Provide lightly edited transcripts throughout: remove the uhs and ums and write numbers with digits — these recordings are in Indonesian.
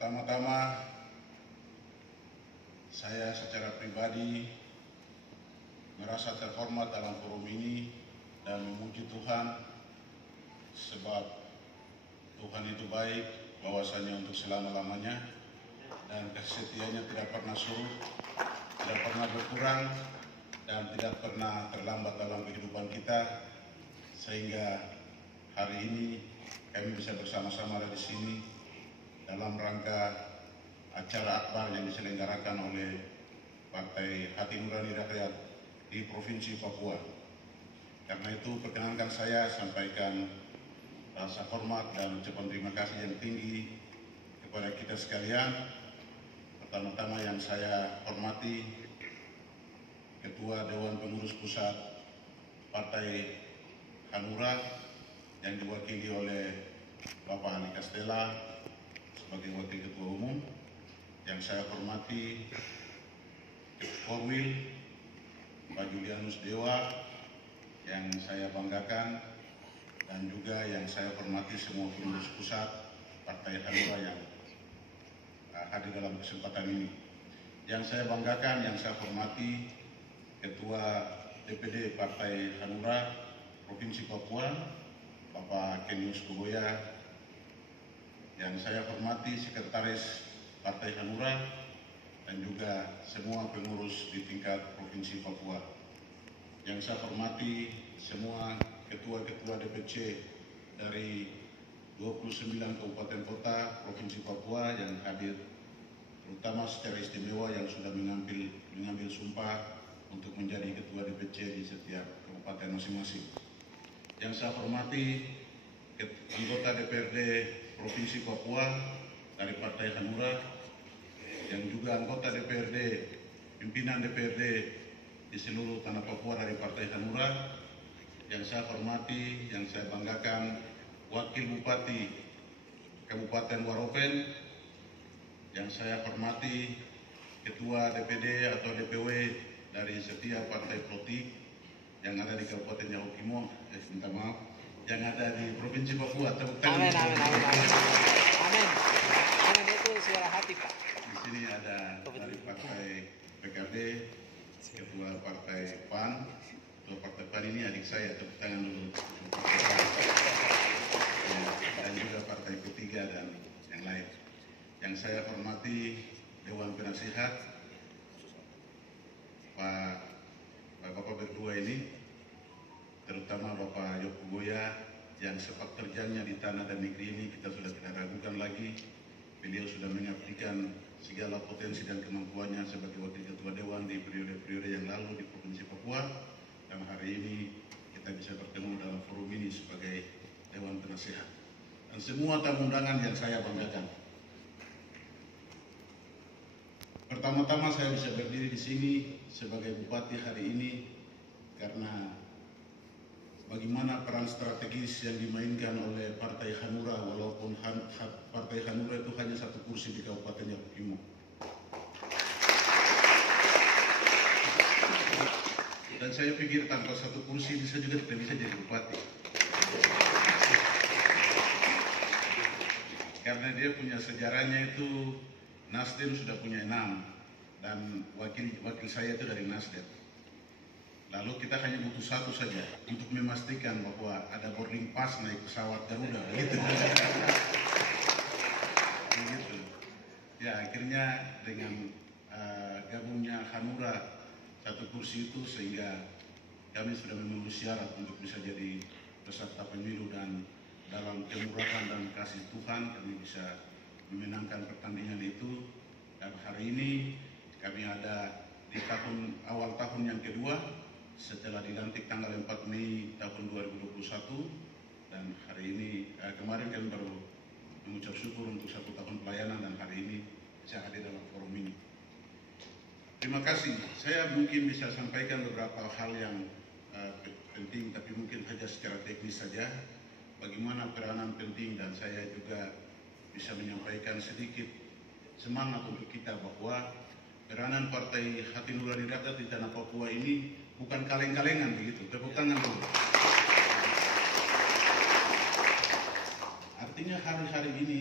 Pertama-tama, saya secara pribadi merasa terhormat dalam forum ini dan memuji Tuhan sebab Tuhan itu baik, bahwasanya untuk selama-lamanya dan kasih setianya tidak pernah surut, tidak pernah berkurang dan tidak pernah terlambat dalam kehidupan kita, sehingga hari ini kami bisa bersama-sama ada di sini dalam rangka acara akbar yang diselenggarakan oleh Partai Hati Nurani Rakyat di Provinsi Papua. Karena itu perkenankan saya sampaikan rasa hormat dan ucapan terima kasih yang tinggi kepada kita sekalian. Pertama-tama yang saya hormati Ketua Dewan Pengurus Pusat Partai Hanura yang diwakili oleh Bapak Ali Castella sebagai Wakil Ketua Umum. Yang saya hormati Korwil Pak Julianus Dewa yang saya banggakan, dan juga yang saya hormati semua pengurus pusat Partai Hanura yang hadir dalam kesempatan ini. Yang saya banggakan, yang saya hormati Ketua DPD Partai Hanura Provinsi Papua Bapak Kenius Kuboya, yang saya hormati Sekretaris Partai Hanura dan juga semua pengurus di tingkat Provinsi Papua. Yang saya hormati semua ketua-ketua DPC dari 29 kabupaten kota Provinsi Papua yang hadir, terutama secara istimewa yang sudah mengambil sumpah untuk menjadi ketua DPC di setiap kabupaten masing-masing. Yang saya hormati anggota DPRD Provinsi Papua dari Partai Hanura, yang juga anggota DPRD, pimpinan DPRD di seluruh tanah Papua dari Partai Hanura. Yang saya hormati, yang saya banggakan, Wakil Bupati Kabupaten Waropen, yang saya hormati Ketua DPD atau DPW dari setiap partai politik yang ada di Kabupaten Yahukimo, minta maaf, yang ada di Provinsi Papua. Tepuk tangan. Amin, amin, amin, amin. Amin. Amin, itu suara hati, Pak. Di sini ada dari Partai PKB, Ketua Partai PAN. Ketua Partai PAN ini adik saya, tepuk tangan dulu. Dan juga Partai P3 dan yang lain. Yang saya hormati Dewan Penasihat, Bapak berdua ini, terutama Bapak Yoko Goya yang sepak terjangnya di tanah dan negeri ini kita sudah tidak ragukan lagi. Beliau sudah mengabdikan segala potensi dan kemampuannya sebagai Wakil Ketua Dewan di periode-periode yang lalu di Provinsi Papua, dan hari ini kita bisa bertemu dalam forum ini sebagai Dewan Penasihat. Dan semua tamu undangan yang saya banggakan. Pertama-tama saya bisa berdiri di sini sebagai Bupati hari ini karena bagaimana peran strategis yang dimainkan oleh Partai Hanura, walaupun Partai Hanura itu hanya satu kursi di Kabupaten Yahukimo. Dan saya pikir tanpa satu kursi bisa juga tidak bisa jadi bupati. Karena dia punya sejarahnya itu, Nasdem sudah punya 6 dan wakil saya itu dari Nasdem. Lalu kita hanya butuh satu saja untuk memastikan bahwa ada boarding pass naik pesawat Garuda, gitu. Begitu. Ya, akhirnya dengan gabungnya Hanura satu kursi itu, sehingga kami sudah memenuhi syarat untuk bisa jadi peserta pemilu, dan dalam kemurahan dan kasih Tuhan kami bisa memenangkan pertandingan itu. Dan hari ini kami ada di awal tahun yang kedua setelah dilantik tanggal 4 Mei tahun 2021, dan hari ini kemarin kami baru mengucap syukur untuk 1 tahun pelayanan, dan hari ini saya hadir dalam forum ini. Terima kasih. Saya mungkin bisa sampaikan beberapa hal yang penting, tapi mungkin saja secara teknis saja bagaimana peranan penting, dan saya juga bisa menyampaikan sedikit semangat untuk kita bahwa peranan Partai Hati Nurani Rakyat di tanah Papua ini bukan kaleng-kalengan begitu. Tepuk tangan dulu. Artinya hari-hari ini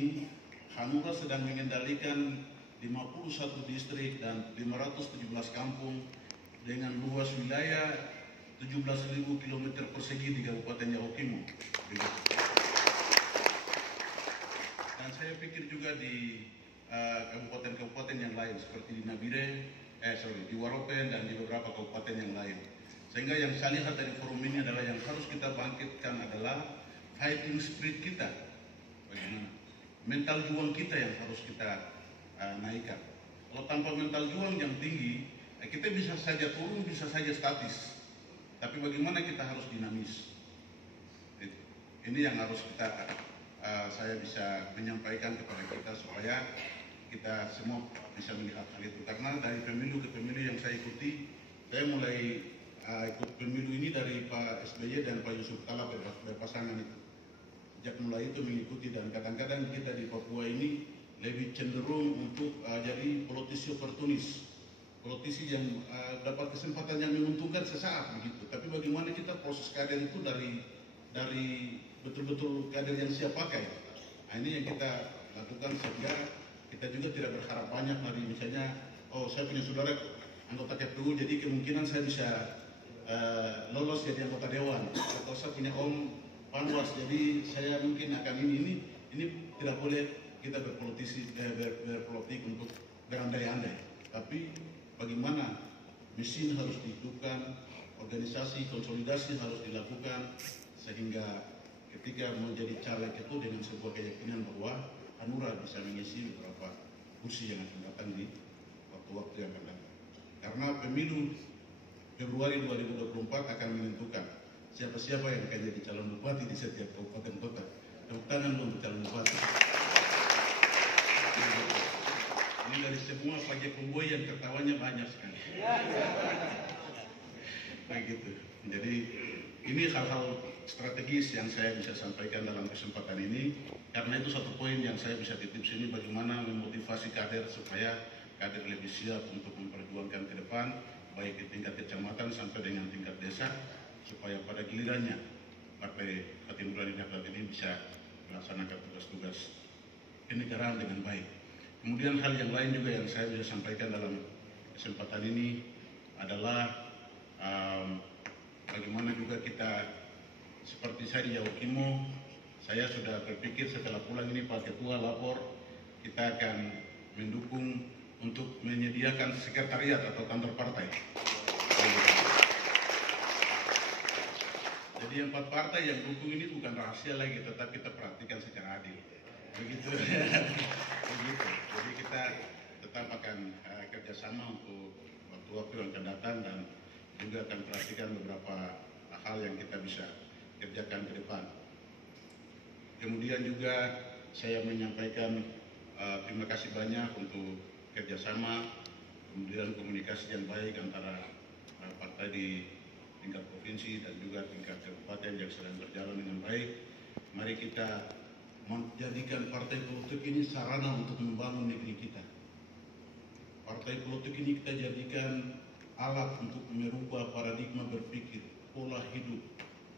Hanura sedang mengendalikan 51 distrik dan 517 kampung dengan luas wilayah 17.000 km persegi di Kabupaten Yahukimo. Dan saya pikir juga di kabupaten-kabupaten yang lain seperti di di Waropen dan di beberapa kabupaten yang lain. Sehingga yang saya lihat dari forum ini adalah yang harus kita bangkitkan adalah fighting spirit kita. Bagaimana? Mental juang kita yang harus kita naikkan. Kalau tanpa mental juang yang tinggi, kita bisa saja turun, bisa saja statis. Tapi bagaimana kita harus dinamis? Ini yang harus saya bisa menyampaikan kepada kita supaya kita semua bisa melihat hal itu. Karena dari pemilu ke pemilu yang saya ikuti, saya mulai ikut pemilu ini dari Pak SBY dan Pak Yusuf Kala berpasangan itu. Sejak mulai itu mengikuti, dan kadang-kadang kita di Papua ini lebih cenderung untuk jadi politisi oportunis, politisi yang dapat kesempatan yang menguntungkan sesaat begitu. Tapi bagaimana kita proses kader itu dari betul-betul kader yang siap pakai. Nah, ini yang kita lakukan sehingga kita juga tidak berharap banyak dari misalnya, oh saya punya saudara anggota KPU jadi kemungkinan saya bisa lolos jadi anggota dewan, atau saya punya om Panwas jadi saya mungkin akan ini tidak boleh kita berpolitik untuk berandai-andai. Tapi bagaimana mesin harus dihidupkan, organisasi konsolidasi harus dilakukan sehingga ketika menjadi caleg itu dengan sebuah keyakinan bahwa Hanura bisa mengisi beberapa kursi yang akan datang di waktu-waktu yang akan datang. Karena pemilu Februari 2024 akan menentukan siapa-siapa yang akan jadi calon bupati di setiap kabupaten kota. Tepuk tangan untuk calon bupati. Ini dari semua pajak konvoy yang tertawanya banyak sekali. Begitu. Jadi ini hal-hal strategis yang saya bisa sampaikan dalam kesempatan ini. Karena itu satu poin yang saya bisa titip sini, bagaimana memotivasi kader supaya kader lebih siap untuk memperjuangkan ke depan, baik di tingkat kecamatan sampai dengan tingkat desa, supaya pada gilirannya Partai Hati Nurani Rakyat ini bisa melaksanakan tugas-tugas kenegaraan dengan baik. Kemudian hal yang lain juga yang saya bisa sampaikan dalam kesempatan ini adalah bagaimana juga kita, seperti saya di Yahukimo, saya sudah berpikir setelah pulang ini Pak Ketua lapor, kita akan mendukung untuk menyediakan sekretariat atau kantor partai. Jadi 4 partai yang dukung ini bukan rahasia lagi, tetapi kita perhatikan secara adil. Begitu. Begitu. Jadi kita tetap akan kerjasama untuk waktu-waktu yang akan datang, dan juga akan perhatikan beberapa hal yang kita bisa kerjakan ke depan. Kemudian juga saya menyampaikan terima kasih banyak untuk kerjasama, kemudian komunikasi yang baik antara partai di tingkat provinsi dan juga tingkat kabupaten yang sedang berjalan dengan baik. Mari kita menjadikan partai politik ini sarana untuk membangun negeri kita. Partai politik ini kita jadikan alat untuk merubah paradigma berpikir, pola hidup,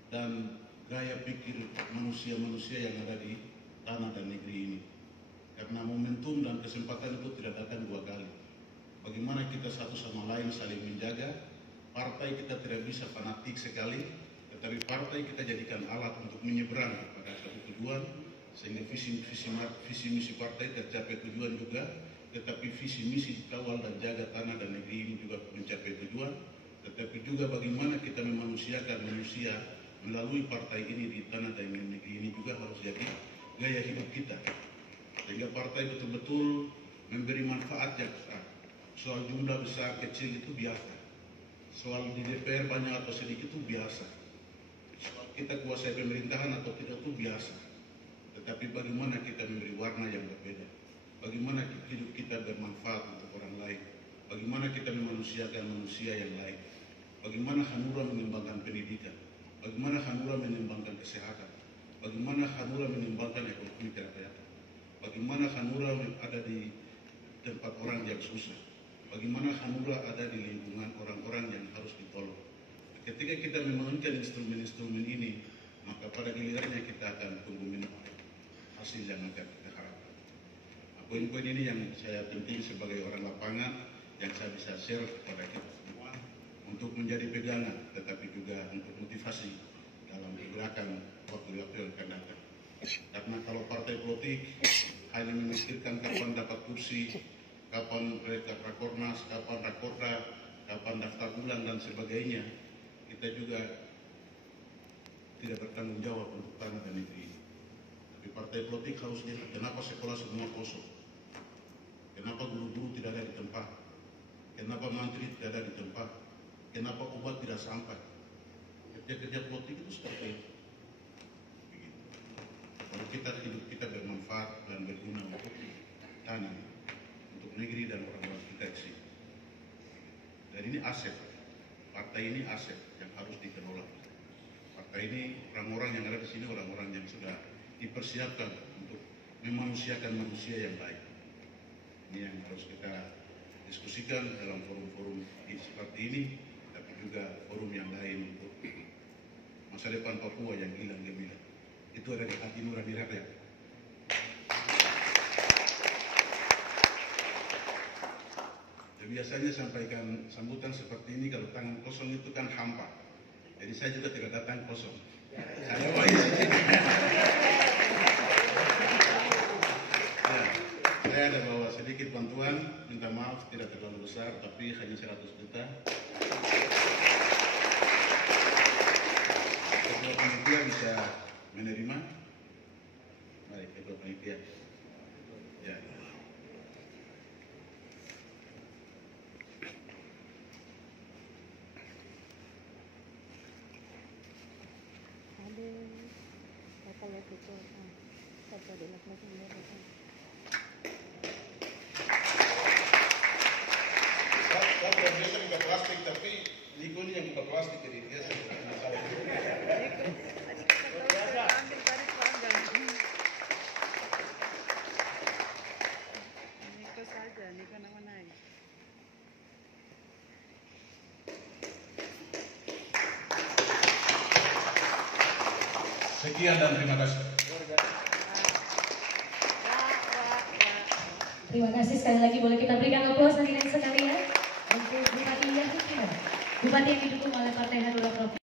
dan gaya pikir manusia-manusia yang ada di tanah dan negeri ini. Karena momentum dan kesempatan itu tidak datang 2 kali. Bagaimana kita satu sama lain saling menjaga, partai kita tidak bisa fanatik sekali, tetapi partai kita jadikan alat untuk menyeberang kepada satu tujuan, sehingga visi misi partai tercapai tujuan juga, tetapi visi misi kawal dan jaga tanah dan negeri ini juga mencapai tujuan, tetapi juga bagaimana kita memanusiakan manusia melalui partai ini di tanah dan negeri ini juga harus jadi gaya hidup kita. Sehingga partai betul-betul memberi manfaat yang besar. Soal jumlah besar kecil itu biasa. Soal di DPR banyak atau sedikit itu biasa. Soal kita kuasai pemerintahan atau tidak itu biasa. Tetapi bagaimana kita memberi warna yang berbeda. Bagaimana hidup kita bermanfaat untuk orang lain. Bagaimana kita memanusiakan manusia yang lain. Bagaimana Hanura mengembangkan pendidikan. Bagaimana Hanura mengembangkan kesehatan. Bagaimana Hanura mengembangkan ekonomi kerakyatan. Bagaimana Hanura ada di tempat orang yang susah. Bagaimana Hanura ada di lingkungan orang-orang yang harus ditolong. Ketika kita memainkan instrumen-instrumen ini, maka pada gilirannya kita akan tumbuh menuai hasil yang akan kita harapkan. Poin-poin ini yang saya penting sebagai orang lapangan yang saya bisa share kepada kita semua untuk menjadi pegangan, tetapi juga untuk motivasi dalam pergerakan waktu-waktu yang akan datang. Karena kalau partai politik hanya memikirkan kapan dapat kursi, kapan mereka rakornas, kapan rakorda, kapan daftar ulang dan sebagainya, kita juga tidak bertanggung jawab untuk tanah dan negeri ini. Tapi partai politik harus lihat kenapa sekolah semua kosong, kenapa guru-guru tidak ada di tempat, kenapa menteri tidak ada di tempat, kenapa obat tidak sampai. Kerja-kerja politik itu seperti itu. Kalau hidup kita bermanfaat dan berguna untuk tanah, untuk negeri dan orang-orang kita di sini. Dan ini aset, partai ini aset yang harus dikelola. Partai ini orang-orang yang ada di sini orang-orang yang sudah dipersiapkan untuk memanusiakan manusia yang baik. Ini yang harus kita diskusikan dalam forum-forum seperti ini, tapi juga forum yang lain untuk masa depan Papua yang hilang gemilang. Itu ada di hati nurani rakyat. Biasanya sampaikan sambutan seperti ini kalau tangan kosong itu kan hampa. Jadi saya juga tidak datang kosong. Saya saya ada bawa sedikit bantuan, minta maaf tidak terlalu besar, tapi hanya 100 juta. Ketua panitia bisa menerima. Mari ketua panitia. Ya. Saya biasa buka plastik, tapi Niko ini yang buka plastik jadi biasa. Niko saja, Niko nama naik. Sekian dan terima kasih. Terima kasih sekali lagi, boleh kita berikan aplaus hadirin sekalian untuk Bupati Yahya, Bupati yang didukung oleh Partai Hanura Provinsi.